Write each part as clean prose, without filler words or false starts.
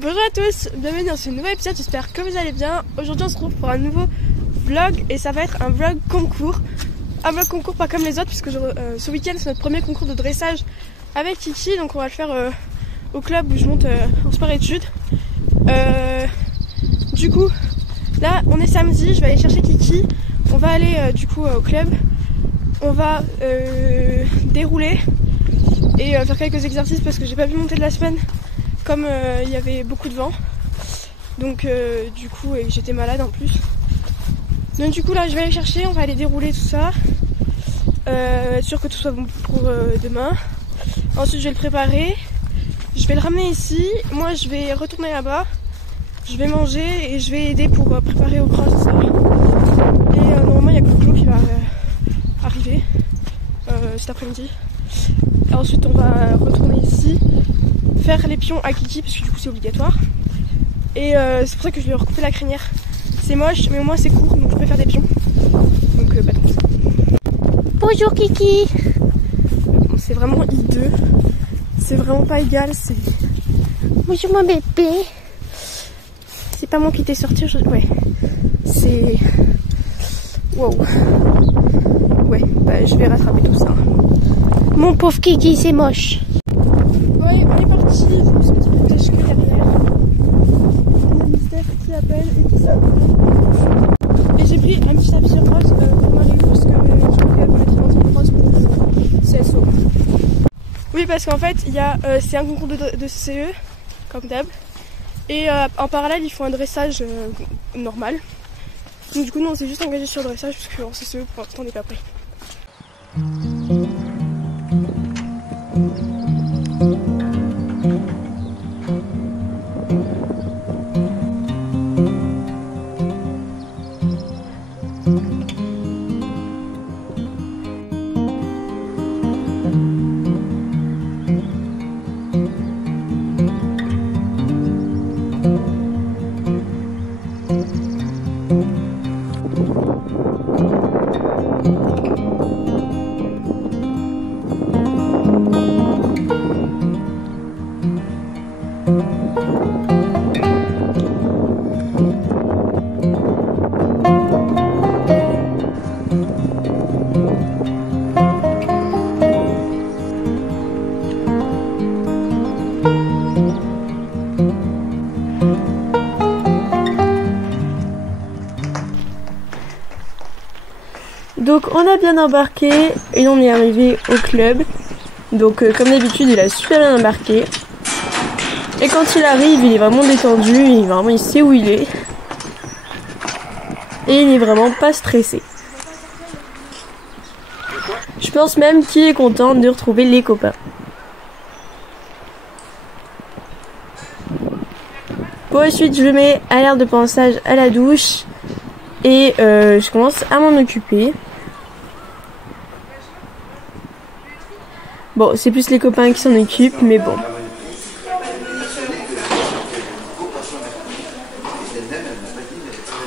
Bonjour à tous, bienvenue dans ce nouvel épisode, j'espère que vous allez bien. Aujourd'hui on se retrouve pour un nouveau vlog et ça va être un vlog concours. Un vlog concours pas comme les autres puisque ce week-end c'est notre premier concours de dressage avec Kiki. Donc on va le faire au club où je monte en sport études. Du coup là on est samedi, je vais aller chercher Kiki. On va aller du coup au club. On va dérouler et faire quelques exercices parce que j'ai pas pu monter de la semaine comme il y avait beaucoup de vent. Donc du coup et j'étais malade en plus. Donc du coup là je vais aller chercher, on va aller dérouler tout ça. Être sûr que tout soit bon pour demain. Ensuite je vais le préparer. Je vais le ramener ici. Moi je vais retourner là-bas. Je vais manger et je vais aider pour préparer au cross ça. Et normalement il y a Coco qui va arriver cet après-midi. Ensuite on va retourner ici, faire les pions à Kiki parce que du coup c'est obligatoire. Et c'est pour ça que je lui ai recoupé la crinière. C'est moche mais au moins c'est court donc je peux faire des pions. Donc bah donc ça. Bonjour Kiki. C'est vraiment hideux. C'est vraiment pas égal, c'est... Bonjour mon bébé. C'est pas moi qui t'ai sorti aujourd'hui. Ouais. C'est... Wow. Ouais, bah je vais rattraper tout ça. Mon pauvre Kiki, c'est moche. Ouais, on est parti. Je me suis dit que je derrière. Il y a Mystère qui appelle et tout ça. Et j'ai pris un petit tapis rose pour Marie parce que je voulais mettre un truc rose pour CSO. Oui, parce qu'en fait, il y a c'est un concours de CE, comme d'hab. Et en parallèle, ils font un dressage normal. Donc du coup, nous, on s'est juste engagé sur le dressage parce qu'en CE, pour l'instant, on n'est pas prêt. Donc on a bien embarqué et on est arrivé au club. Donc comme d'habitude il a super bien embarqué. Et quand il arrive il est vraiment détendu, il sait où il est. Et il est vraiment pas stressé. Je pense même qu'il est content de retrouver les copains. Pour la suite je le mets à l'air de pansage à la douche. Et je commence à m'en occuper. Bon, c'est plus les copains qui s'en occupent, mais bon.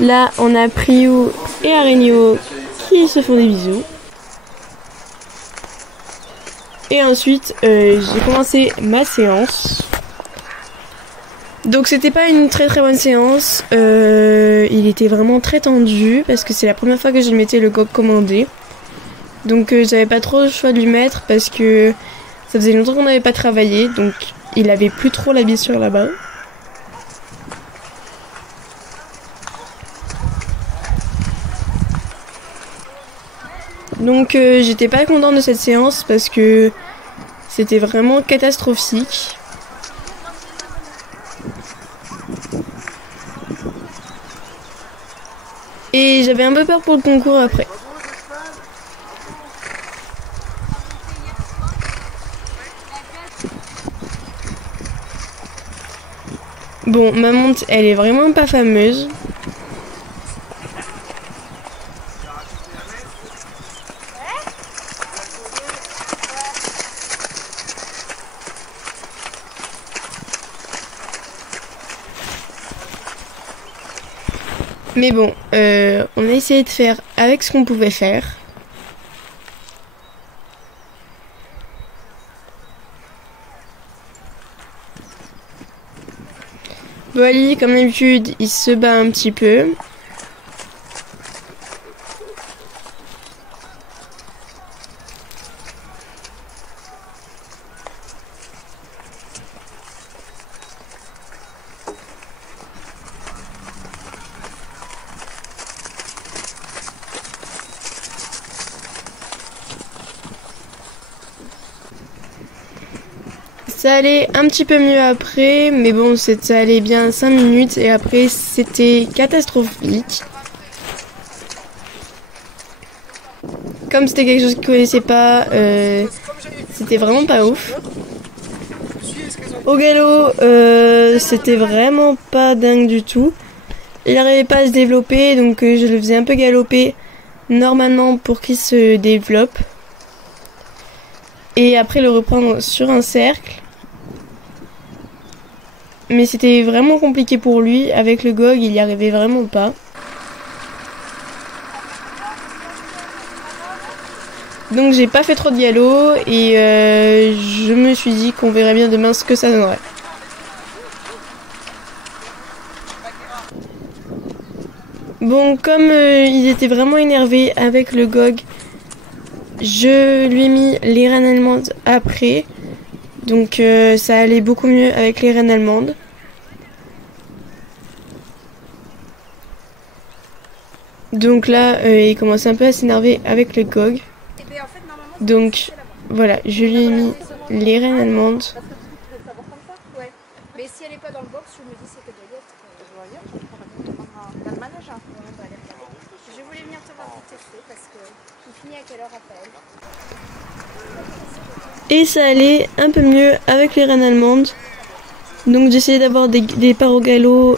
Là, on a Priou et Arénio qui se font des bisous. Et ensuite, j'ai commencé ma séance. Donc c'était pas une très bonne séance. Il était vraiment très tendu parce que c'est la première fois que je lui mettais le GOG commandé. Donc j'avais pas trop le choix de lui mettre parce que ça faisait longtemps qu'on n'avait pas travaillé, donc il avait plus trop la blessure là-bas. Donc j'étais pas contente de cette séance parce que c'était vraiment catastrophique. Et j'avais un peu peur pour le concours après. Bon, ma monte, elle est vraiment pas fameuse. Mais bon, on a essayé de faire avec ce qu'on pouvait faire. Bon, Ali, comme d'habitude, il se bat un petit peu. Ça allait un petit peu mieux après, mais bon, ça allait bien 5 minutes et après c'était catastrophique. Comme c'était quelque chose qu'il connaissait pas, c'était vraiment pas ouf. Au galop, c'était vraiment pas dingue du tout. Il n'arrivait pas à se développer, donc je le faisais un peu galoper normalement pour qu'il se développe. Et après le reprendre sur un cercle. Mais c'était vraiment compliqué pour lui. Avec le GOG, il y arrivait vraiment pas. Donc j'ai pas fait trop de galop et je me suis dit qu'on verrait bien demain ce que ça donnerait. Bon, comme il était vraiment énervé avec le GOG, je lui ai mis les rênes allemandes après. Donc ça allait beaucoup mieux avec les rênes allemandes. Donc là, il commençait un peu à s'énerver avec le GOG. Donc voilà, je lui ai mis les rênes allemandes. Mais si elle n'est pas dans le box, je me dis c'est que de dans le manège. Je voulais venir te voir pour tester parce que tu finis à quelle heure après elle? Et ça allait un peu mieux avec les rênes allemandes. Donc j'essayais d'avoir des départs au galop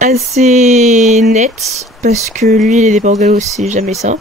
assez nets. Parce que lui, les départs au galop, c'est jamais ça.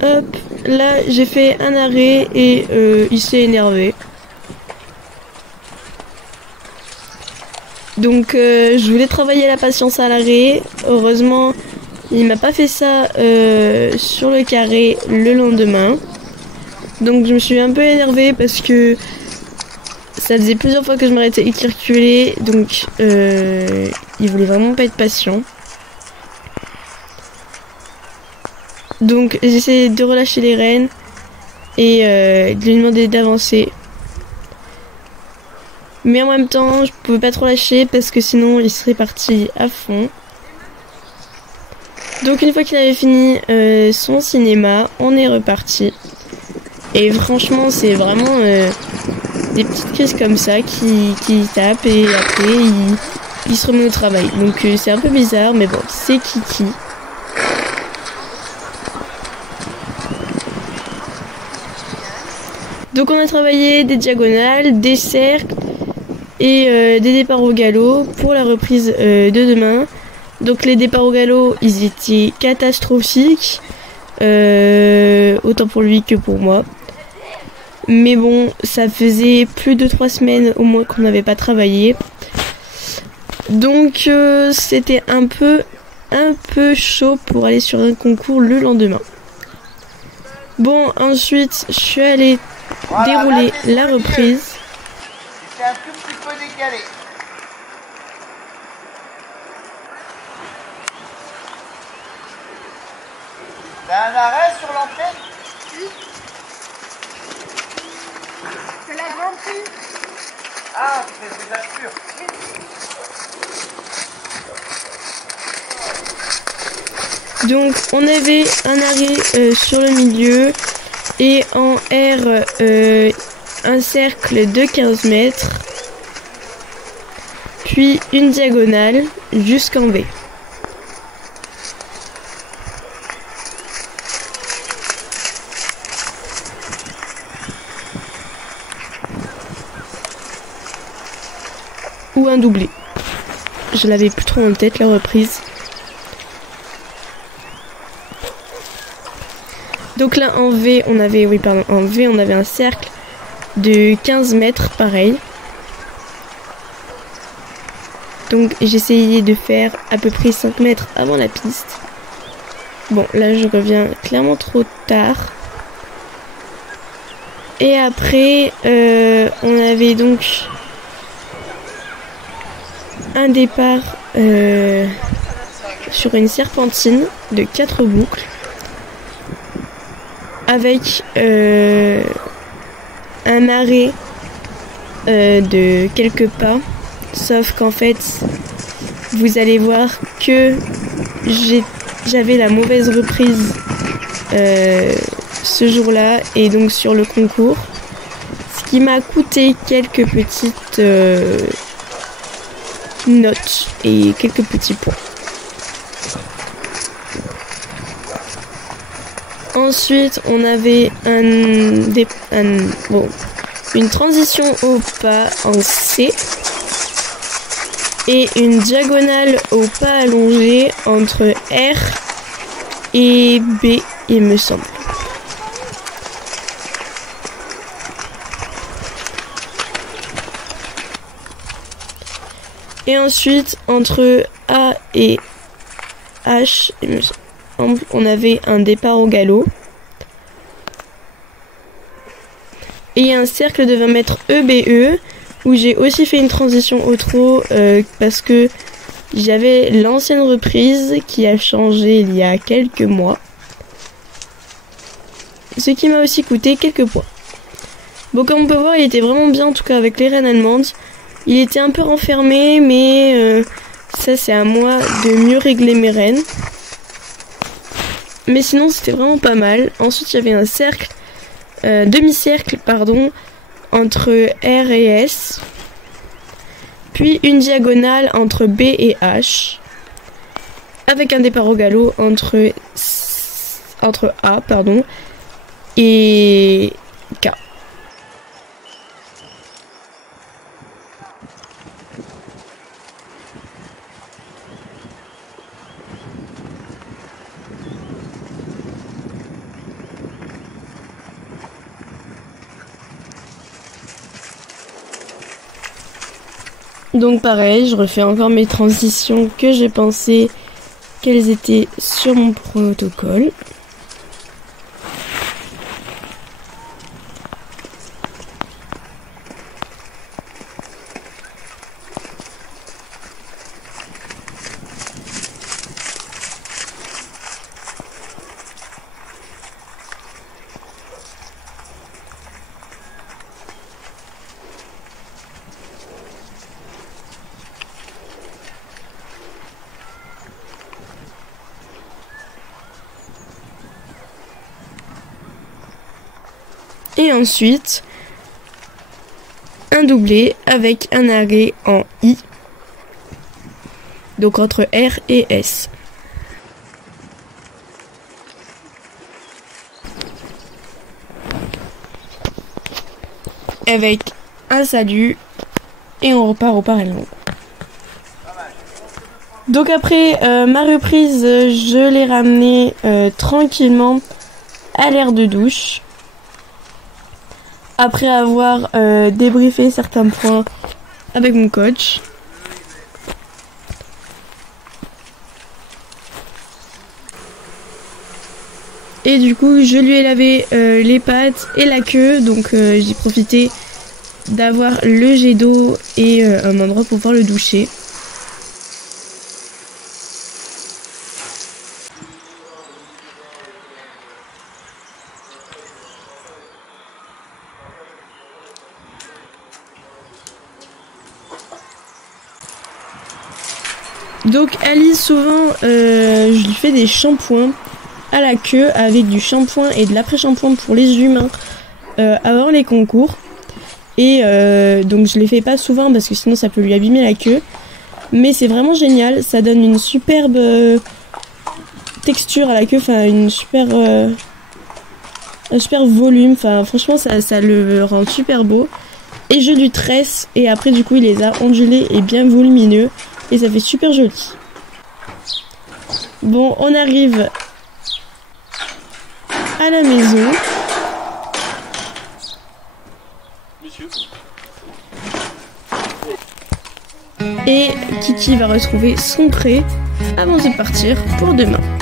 Hop, là j'ai fait un arrêt et il s'est énervé. Donc je voulais travailler la patience à l'arrêt. Heureusement, il m'a pas fait ça sur le carré le lendemain. Donc je me suis un peu énervée parce que ça faisait plusieurs fois que je m'arrêtais équirculée. Donc il voulait vraiment pas être patient. Donc j'essaie de relâcher les rênes et de lui demander d'avancer. Mais en même temps, je pouvais pas trop lâcher parce que sinon il serait parti à fond. Donc une fois qu'il avait fini son cinéma, on est reparti. Et franchement, c'est vraiment des petites crises comme ça qui tapent et après il se remet au travail. Donc c'est un peu bizarre, mais bon, c'est Kiki. Donc on a travaillé des diagonales, des cercles et des départs au galop pour la reprise de demain. Donc les départs au galop, ils étaient catastrophiques, autant pour lui que pour moi. Mais bon, ça faisait plus de 3 semaines au moins qu'on n'avait pas travaillé. Donc c'était un peu chaud pour aller sur un concours le lendemain. Bon, ensuite, je suis allée dérouler la reprise. C'est un tout petit peu décalé. T'as un arrêt sur l'antenne? C'est la grande fille. Ah, c'est la pure. Donc on avait un arrêt sur le milieu et en R un cercle de 15 mètres, puis une diagonale jusqu'en V. Ou un doublé. Je l'avais plus trop en tête la reprise. Donc là en V on avait, en V on avait un cercle de 15 mètres pareil. Donc j'essayais de faire à peu près 5 mètres avant la piste. Bon là je reviens clairement trop tard. Et après on avait donc un départ sur une serpentine de 4 boucles avec un arrêt de quelques pas, sauf qu'en fait vous allez voir que j'avais la mauvaise reprise ce jour-là et donc sur le concours, ce qui m'a coûté quelques petites notes et quelques petits points. Ensuite, on avait une transition au pas en C et une diagonale au pas allongé entre R et B, il me semble. Et ensuite, entre A et H, il me semble, on avait un départ au galop. Et un cercle de 20 mètres EBE, où j'ai aussi fait une transition au trot, parce que j'avais l'ancienne reprise qui a changé il y a quelques mois. Ce qui m'a aussi coûté quelques points. Bon, comme on peut voir, il était vraiment bien, en tout cas avec les rênes allemandes. Il était un peu renfermé, mais ça c'est à moi de mieux régler mes rênes. Mais sinon c'était vraiment pas mal. Ensuite il y avait un cercle, demi-cercle pardon, entre R et S. Puis une diagonale entre B et H. Avec un départ au galop entre A et K. Donc pareil, je refais encore mes transitions que j'ai pensé qu'elles étaient sur mon protocole. Et ensuite, un doublé avec un arrêt en I, donc entre R et S. Avec un salut et on repart au parallèle. Donc après ma reprise, je l'ai ramenée tranquillement à l'aire de douche. Après avoir débriefé certains points avec mon coach. Et du coup, je lui ai lavé les pattes et la queue. Donc j'ai profité d'avoir le jet d'eau et un endroit pour pouvoir le doucher. Donc Alice, souvent je lui fais des shampoings à la queue avec du shampoing et de l'après-shampoing pour les humains avant les concours. Et donc je les fais pas souvent parce que sinon ça peut lui abîmer la queue. Mais c'est vraiment génial, ça donne une superbe texture à la queue, enfin un super volume, enfin franchement ça le rend super beau. Et je lui tresse et après du coup il les a ondulés et bien volumineux. Et ça fait super joli. Bon, on arrive à la maison. Et Kiki va retrouver son prêt avant de partir pour demain.